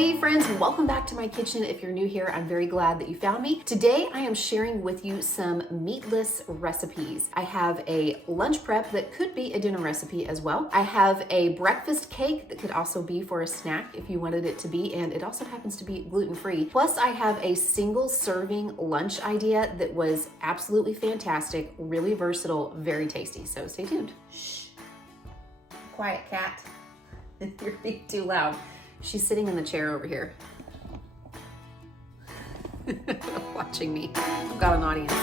Hey friends, welcome back to my kitchen. If you're new here, I'm very glad that you found me. Today I am sharing with you some meatless recipes. I have a lunch prep that could be a dinner recipe as well. I have a breakfast cake that could also be for a snack if you wanted it to be, and it also happens to be gluten-free. Plus I have a single serving lunch idea that was absolutely fantastic, really versatile, very tasty. So stay tuned. Shh. Quiet cat. You're being too loud. She's sitting in the chair over here. Watching me. I've got an audience.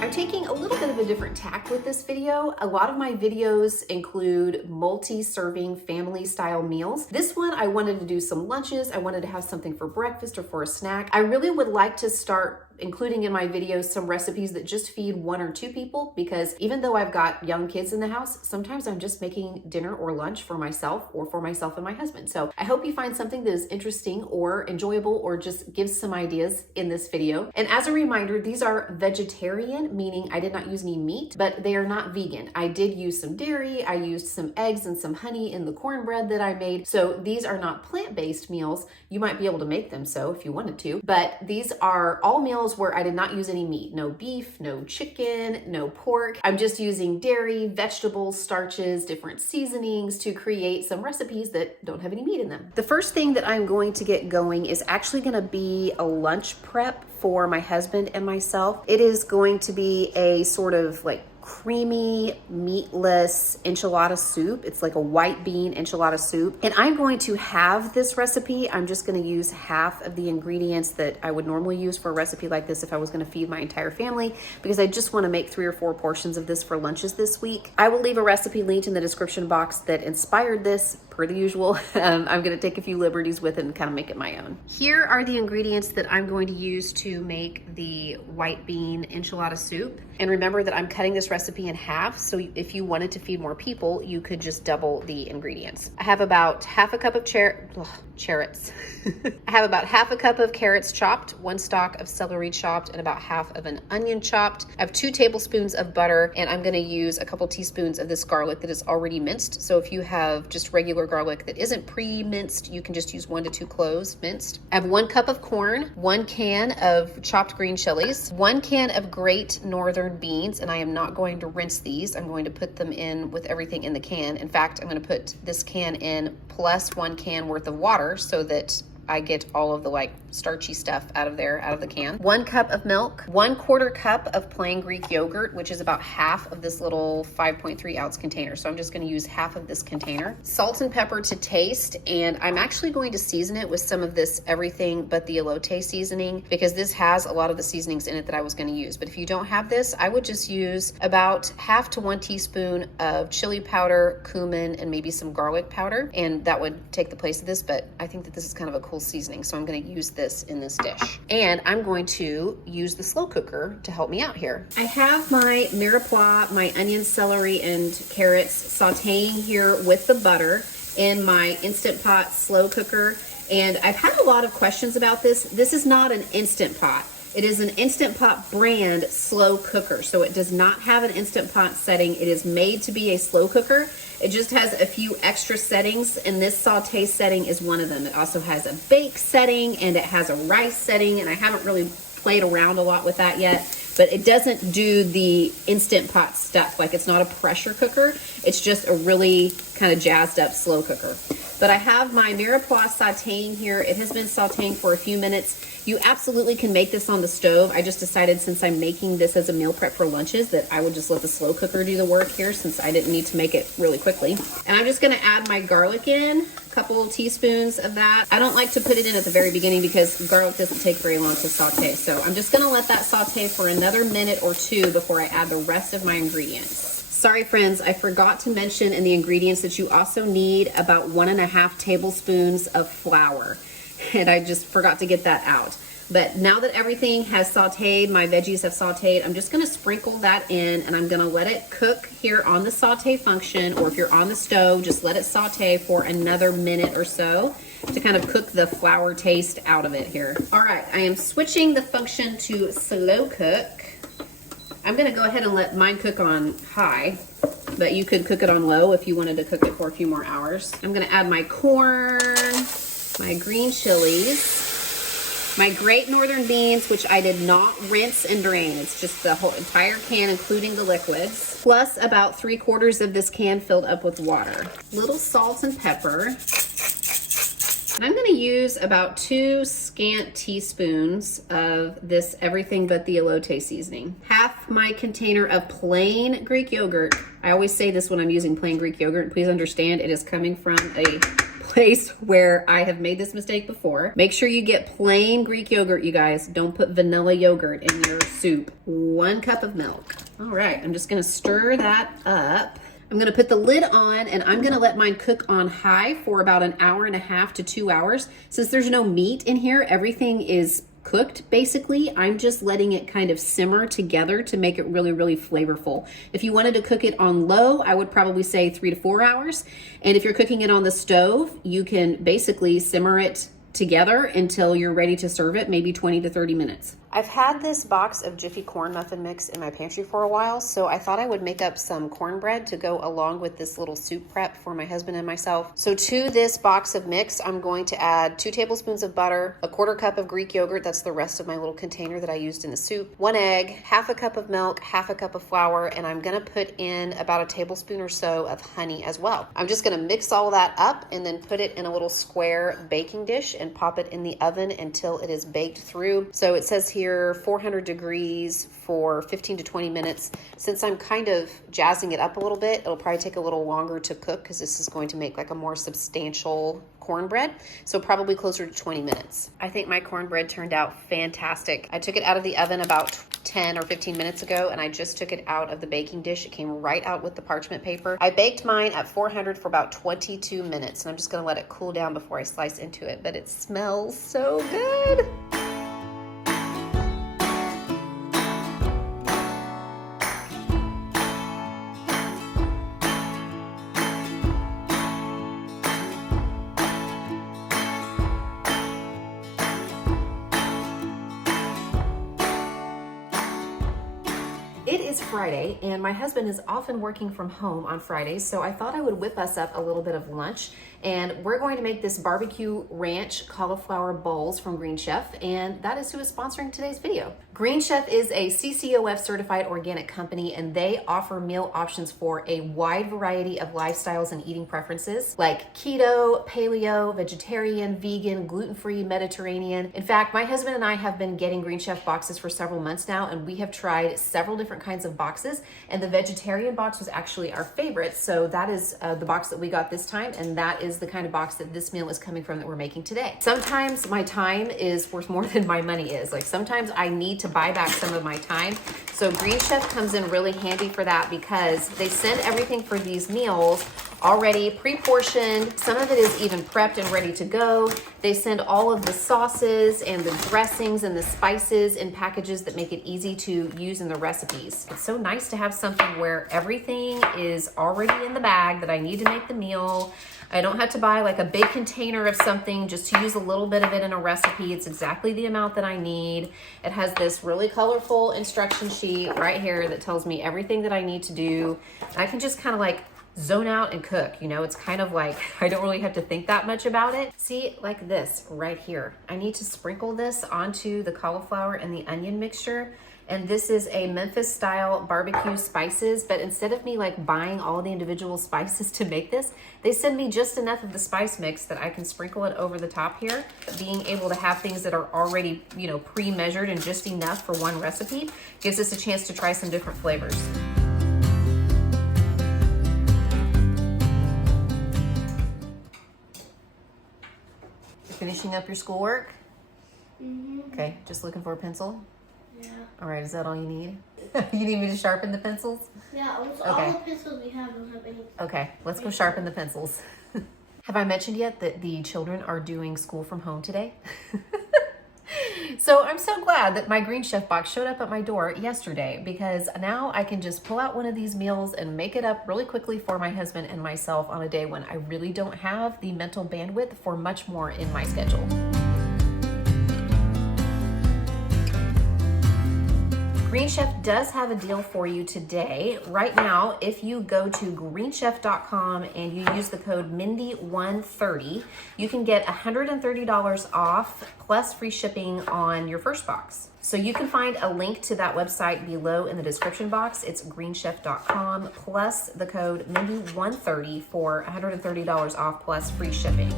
I'm taking a little bit of a different tack with this video. A lot of my videos include multi-serving family style meals. This one, I wanted to do some lunches. I wanted to have something for breakfast or for a snack. I really would like to start including in my videos some recipes that just feed one or two people, because even though I've got young kids in the house, sometimes I'm just making dinner or lunch for myself or for myself and my husband. So I hope you find something that is interesting or enjoyable or just gives some ideas in this video. And as a reminder, these are vegetarian, meaning I did not use any meat, but they are not vegan. I did use some dairy, I used some eggs and some honey in the cornbread that I made. So these are not plant-based meals. You might be able to make them so if you wanted to, but these are all meals where I did not use any meat, no beef, no chicken, no pork. I'm just using dairy, vegetables, starches, different seasonings to create some recipes that don't have any meat in them. The first thing that I'm going to get going is actually going to be a lunch prep for my husband and myself. It is going to be a sort of like creamy, meatless enchilada soup. It's like a white bean enchilada soup. And I'm going to have this recipe. I'm just going to use half of the ingredients that I would normally use for a recipe like this if I was going to feed my entire family, because I just want to make 3 or 4 portions of this for lunches this week. I will leave a recipe linked in the description box that inspired this, per the usual. I'm going to take a few liberties with it and kind of make it my own. Here are the ingredients that I'm going to use to make the white bean enchilada soup. And remember that I'm cutting this recipe in half, so if you wanted to feed more people, you could just double the ingredients. I have about half a cup of carrots. I have about half a cup of carrots chopped, 1 stalk of celery chopped, and about half of an onion chopped. I have 2 tablespoons of butter, and I'm going to use a couple teaspoons of this garlic that is already minced. So if you have just regular garlic that isn't pre-minced, you can just use 1 to 2 cloves minced. I have 1 cup of corn, 1 can of chopped green chilies, 1 can of Great Northern beans, and I am not going to rinse these. I'm going to put them in with everything in the can. In fact, I'm going to put this can in plus 1 can worth of water so that I get all of the like starchy stuff out of the can. 1 cup of milk, 1/4 cup of plain Greek yogurt, which is about half of this little 5.3 ounce container. So I'm just going to use half of this container. Salt and pepper to taste. And I'm actually going to season it with some of this everything but the elote seasoning, because this has a lot of the seasonings in it that I was going to use. But if you don't have this, I would just use about half to 1 teaspoon of chili powder, cumin, and maybe some garlic powder. And that would take the place of this, but I think that this is kind of a cool seasoning, so I'm going to use this in this dish. And I'm going to use the slow cooker to help me out here. I have my mirepoix, my onion, celery, and carrots sauteing here with the butter in my Instant Pot slow cooker. And I've had a lot of questions about this. This is not an Instant Pot. It is an Instant Pot brand slow cooker, so it does not have an Instant Pot setting. It is made to be a slow cooker. It just has a few extra settings, and this saute setting is one of them. It also has a bake setting, and it has a rice setting, and I haven't really played around a lot with that yet, but it doesn't do the Instant Pot stuff. Like, it's not a pressure cooker. It's just a really kind of jazzed up slow cooker. But I have my mirepoix sauteing here. It has been sauteing for a few minutes. You absolutely can make this on the stove. I just decided, since I'm making this as a meal prep for lunches, that I would just let the slow cooker do the work here, since I didn't need to make it really quickly. And I'm just gonna add my garlic in, a couple of teaspoons of that. I don't like to put it in at the very beginning because garlic doesn't take very long to saute. So I'm just gonna let that saute for another minute or 2 before I add the rest of my ingredients. Sorry friends, I forgot to mention in the ingredients that you also need about 1.5 tablespoons of flour. And I just forgot to get that out. But now that everything has sauteed, my veggies have sauteed, I'm just gonna sprinkle that in, and I'm gonna let it cook here on the saute function, or if you're on the stove, just let it saute for another minute or so to kind of cook the flour taste out of it here. All right, I am switching the function to slow cook. I'm gonna go ahead and let mine cook on high, but you could cook it on low if you wanted to cook it for a few more hours. I'm gonna add my corn, my green chilies, my great northern beans, which I did not rinse and drain. It's just the whole entire can, including the liquids, plus about 3/4 of this can filled up with water. Little salt and pepper. And I'm gonna use about 2 scant teaspoons of this everything but the elote seasoning. Half my container of plain Greek yogurt. I always say this when I'm using plain Greek yogurt. Please understand it is coming from a place where I have made this mistake before. Make sure you get plain Greek yogurt, you guys. Don't put vanilla yogurt in your soup. 1 cup of milk. All right, I'm just gonna stir that up. I'm gonna put the lid on and I'm gonna let mine cook on high for about 1.5 hours to 2 hours. Since there's no meat in here, everything is cooked basically. I'm just letting it kind of simmer together to make it really, really flavorful. If you wanted to cook it on low, I would probably say 3 to 4 hours. And if you're cooking it on the stove, you can basically simmer it together until you're ready to serve it, maybe 20 to 30 minutes. I've had this box of Jiffy corn muffin mix in my pantry for a while, so I thought I would make up some cornbread to go along with this little soup prep for my husband and myself. So to this box of mix, I'm going to add 2 tablespoons of butter, 1/4 cup of Greek yogurt, that's the rest of my little container that I used in the soup, 1 egg, 1/2 cup of milk, 1/2 cup of flour, and I'm gonna put in about 1 tablespoon or so of honey as well. I'm just gonna mix all that up and then put it in a little square baking dish and pop it in the oven until it is baked through. So it says here 400 degrees for 15 to 20 minutes. Since I'm kind of jazzing it up a little bit, it'll probably take a little longer to cook because this is going to make like a more substantial cornbread. So probably closer to 20 minutes. I think my cornbread turned out fantastic. I took it out of the oven about 10 or 15 minutes ago and I just took it out of the baking dish. It came right out with the parchment paper. I baked mine at 400 for about 22 minutes and I'm just gonna let it cool down before I slice into it, but it smells so good. It is Friday and my husband is often working from home on Fridays, so I thought I would whip us up a little bit of lunch, and we're going to make this BBQ Ranch cauliflower bowls from Green Chef, and that is who is sponsoring today's video. Green Chef is a CCOF certified organic company and they offer meal options for a wide variety of lifestyles and eating preferences like keto, paleo, vegetarian, vegan, gluten-free, Mediterranean. In fact, my husband and I have been getting Green Chef boxes for several months now and we have tried several different kinds of boxes, and the vegetarian box was actually our favorite. So that is the box that we got this time, and that is the kind of box that this meal is coming from that we're making today. Sometimes my time is worth more than my money is. Like sometimes I need to buy back some of my time. So Green Chef comes in really handy for that because they send everything for these meals already pre-portioned. Some of it is even prepped and ready to go. They send all of the sauces and the dressings and the spices in packages that make it easy to use in the recipes. It's so nice to have something where everything is already in the bag that I need to make the meal. I don't have to buy like a big container of something just to use a little bit of it in a recipe. It's exactly the amount that I need. It has this really colorful instruction sheet right here that tells me everything that I need to do. I can just kind of like zone out and cook. You know, it's kind of like I don't really have to think that much about it. See, like this right here. I need to sprinkle this onto the cauliflower and the onion mixture. And this is a Memphis style barbecue spices, but instead of me like buying all the individual spices to make this, they send me just enough of the spice mix that I can sprinkle it over the top here. Being able to have things that are already, you know, pre-measured and just enough for one recipe gives us a chance to try some different flavors. Finishing up your schoolwork? Mm-hmm. Okay, just looking for a pencil? Yeah. All right, is that all you need? You need me to sharpen the pencils? Yeah, almost okay. All the pencils we have don't have any. Okay, let's go sharpen the pencils. Have I mentioned yet that the children are doing school from home today? So I'm so glad that my Green Chef box showed up at my door yesterday, because now I can just pull out one of these meals and make it up really quickly for my husband and myself on a day when I really don't have the mental bandwidth for much more in my schedule. Green Chef does have a deal for you today. Right now, if you go to greenchef.com and you use the code Mindy130, you can get $130 off plus free shipping on your first box. So you can find a link to that website below in the description box. It's greenchef.com plus the code Mindy130 for $130 off plus free shipping.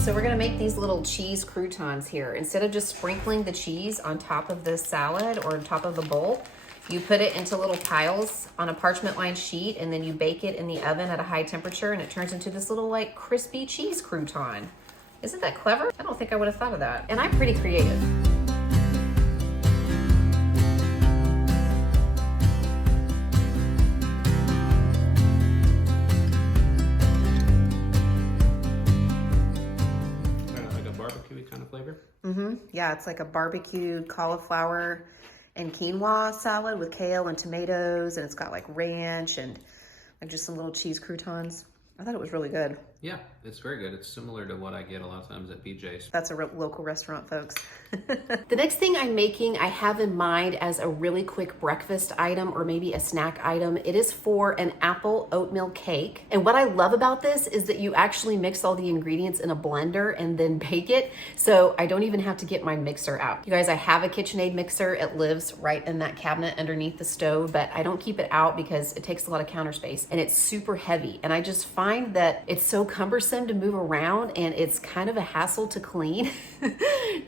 So we're gonna make these little cheese croutons here. Instead of just sprinkling the cheese on top of the salad or on top of the bowl, you put it into little piles on a parchment lined sheet and then you bake it in the oven at a high temperature and it turns into this little like crispy cheese crouton. Isn't that clever? I don't think I would have thought of that. And I'm pretty creative. Yeah, it's like a barbecued cauliflower and quinoa salad with kale and tomatoes, and it's got like ranch and like just some little cheese croutons. I thought it was really good. Yeah, it's very good. It's similar to what I get a lot of times at BJ's. That's a local restaurant, folks. The next thing I'm making, I have in mind as a really quick breakfast item or maybe a snack item. It is for an apple oatmeal cake. And what I love about this is that you actually mix all the ingredients in a blender and then bake it. So I don't even have to get my mixer out. You guys, I have a KitchenAid mixer. It lives right in that cabinet underneath the stove, but I don't keep it out because it takes a lot of counter space and it's super heavy. And I just find that it's so cumbersome to move around and it's kind of a hassle to clean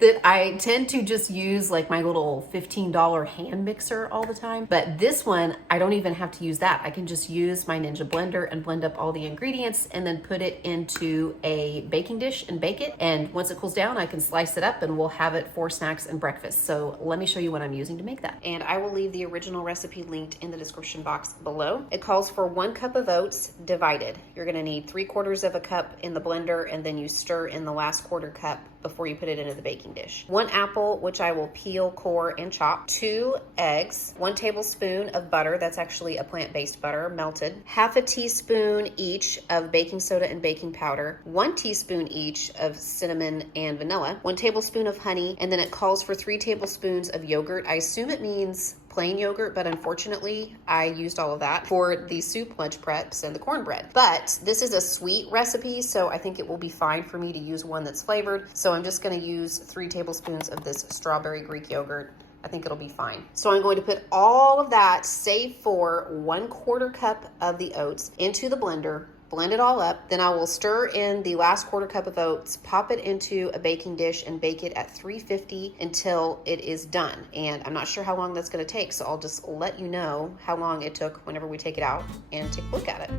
that I tend to just use like my little $15 hand mixer all the time. But this one, I don't even have to use that. I can just use my Ninja blender and blend up all the ingredients and then put it into a baking dish and bake it. And once it cools down, I can slice it up and we'll have it for snacks and breakfast. So let me show you what I'm using to make that. And I will leave the original recipe linked in the description box below. It calls for 1 cup of oats divided. You're gonna need 3/4 of a cup in the blender and then you stir in the last 1/4 cup before you put it into the baking dish. 1 apple, which I will peel, core, and chop. 2 eggs, 1 tablespoon of butter, that's actually a plant-based butter, melted. 1/2 teaspoon each of baking soda and baking powder. 1 teaspoon each of cinnamon and vanilla. 1 tablespoon of honey, and then it calls for 3 tablespoons of yogurt. I assume it means plain yogurt, but unfortunately I used all of that for the soup lunch preps and the cornbread. But this is a sweet recipe, so I think it will be fine for me to use one that's flavored. So I'm just gonna use 3 tablespoons of this strawberry Greek yogurt. I think it'll be fine. So I'm going to put all of that, save for 1/4 cup of the oats, into the blender, blend it all up. Then I will stir in the last 1/4 cup of oats, pop it into a baking dish and bake it at 350 until it is done. And I'm not sure how long that's gonna take, so I'll just let you know how long it took whenever we take it out and take a look at it.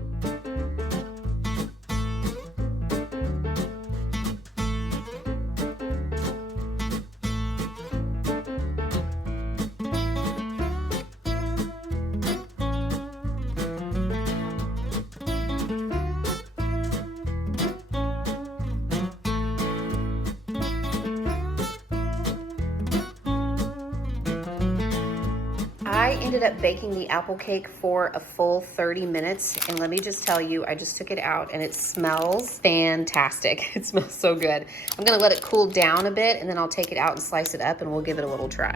I ended up baking the apple cake for a full 30 minutes. And let me just tell you, I just took it out and it smells fantastic. It smells so good. I'm gonna let it cool down a bit and then I'll take it out and slice it up and we'll give it a little try.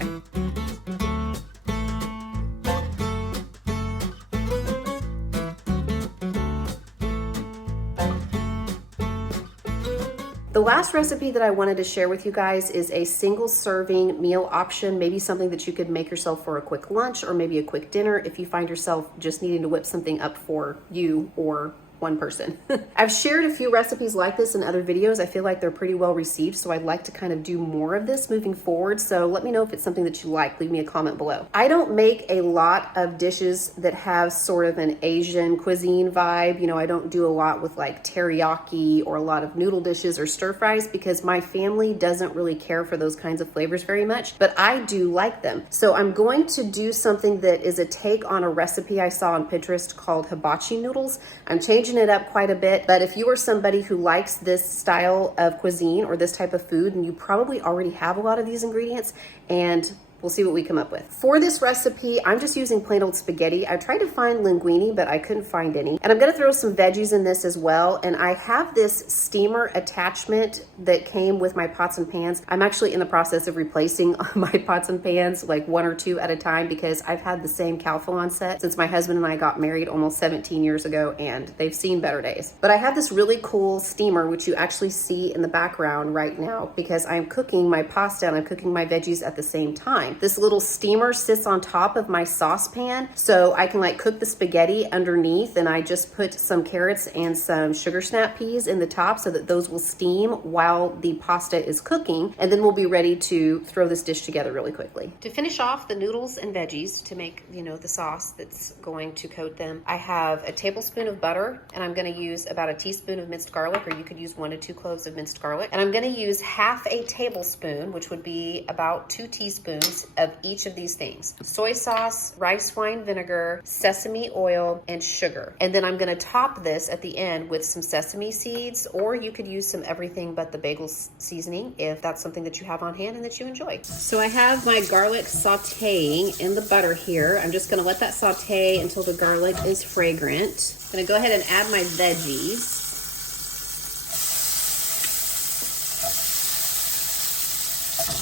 The last recipe that I wanted to share with you guys is a single serving meal option, maybe something that you could make yourself for a quick lunch or maybe a quick dinner if you find yourself just needing to whip something up for you or one person. I've shared a few recipes like this in other videos. I feel like they're pretty well received, so I'd like to kind of do more of this moving forward. So let me know if it's something that you like. Leave me a comment below. I don't make a lot of dishes that have sort of an Asian cuisine vibe. You know, I don't do a lot with like teriyaki or a lot of noodle dishes or stir fries because my family doesn't really care for those kinds of flavors very much, but I do like them. So I'm going to do something that is a take on a recipe I saw on Pinterest called hibachi noodles. I'm changing it up quite a bit, but if you are somebody who likes this style of cuisine or this type of food, and you probably already have a lot of these ingredients and we'll see what we come up with. For this recipe, I'm just using plain old spaghetti. I tried to find linguine, but I couldn't find any. And I'm gonna throw some veggies in this as well. And I have this steamer attachment that came with my pots and pans. I'm actually in the process of replacing my pots and pans, like 1 or 2 at a time, because I've had the same cauliflower set since my husband and I got married almost 17 years ago, and they've seen better days. But I have this really cool steamer, which you actually see in the background right now, because I'm cooking my pasta and I'm cooking my veggies at the same time. This little steamer sits on top of my saucepan, so I can like cook the spaghetti underneath, and I just put some carrots and some sugar snap peas in the top so that those will steam while the pasta is cooking, and then we'll be ready to throw this dish together really quickly. To finish off the noodles and veggies to make, you know, the sauce that's going to coat them, I have a tablespoon of butter, and I'm gonna use about a teaspoon of minced garlic, or you could use 1 to 2 cloves of minced garlic. And I'm gonna use half a tablespoon, which would be about 2 teaspoons of each of these things: soy sauce, rice wine vinegar, sesame oil, and sugar. And then I'm gonna top this at the end with some sesame seeds, or you could use some everything but the bagel seasoning if that's something that you have on hand and that you enjoy. So I have my garlic sauteing in the butter here. I'm just gonna let that saute until the garlic is fragrant. I'm gonna go ahead and add my veggies.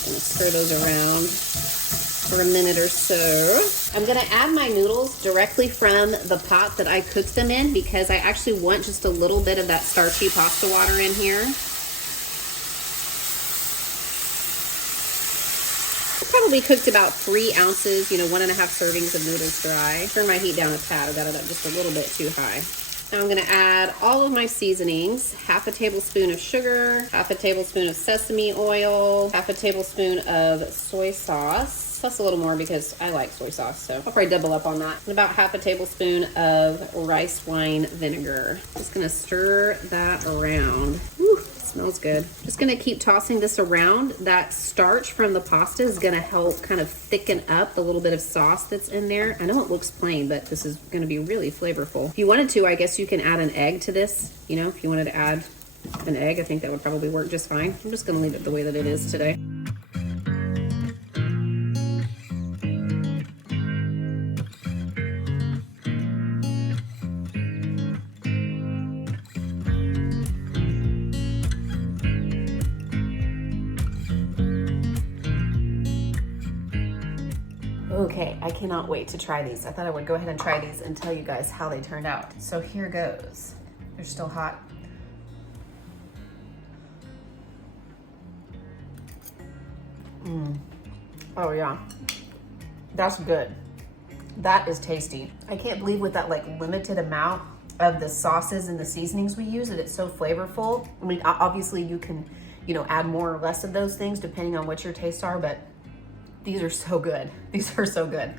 Gonna stir those around for a minute or so. I'm gonna add my noodles directly from the pot that I cooked them in, because I actually want just a little bit of that starchy pasta water in here. I probably cooked about 3 ounces, 1.5 servings of noodles dry. Turn my heat down a tad, I got it up just a little bit too high. Now I'm gonna add all of my seasonings: half a tablespoon of sugar, half a tablespoon of sesame oil, half a tablespoon of soy sauce, plus a little more because I like soy sauce, so I'll probably double up on that. And about half a tablespoon of rice wine vinegar. Just gonna stir that around. Whew, smells good. Just gonna keep tossing this around. That starch from the pasta is gonna help kind of thicken up the little bit of sauce that's in there. I know it looks plain, but this is gonna be really flavorful. If you wanted to, I guess you can add an egg to this. If you wanted to add an egg, I think that would probably work just fine. I'm just gonna leave it the way that it is today. Okay, I cannot wait to try these. I thought I would go ahead and try these and tell you guys how they turned out. So here goes. They're still hot. Oh yeah, that's good. That is tasty. I can't believe with that like limited amount of the sauces and the seasonings we use that it's so flavorful. I mean, obviously you can, add more or less of those things depending on what your tastes are, but these are so good. These are so good.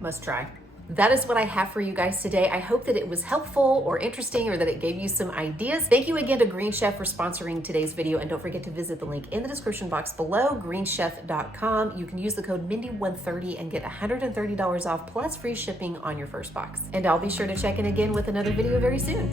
Must try. That is what I have for you guys today. I hope that it was helpful or interesting, or that it gave you some ideas. Thank you again to Green Chef for sponsoring today's video. And don't forget to visit the link in the description box below, greenchef.com. You can use the code Mindy130 and get $130 off plus free shipping on your first box. And I'll be sure to check in again with another video very soon.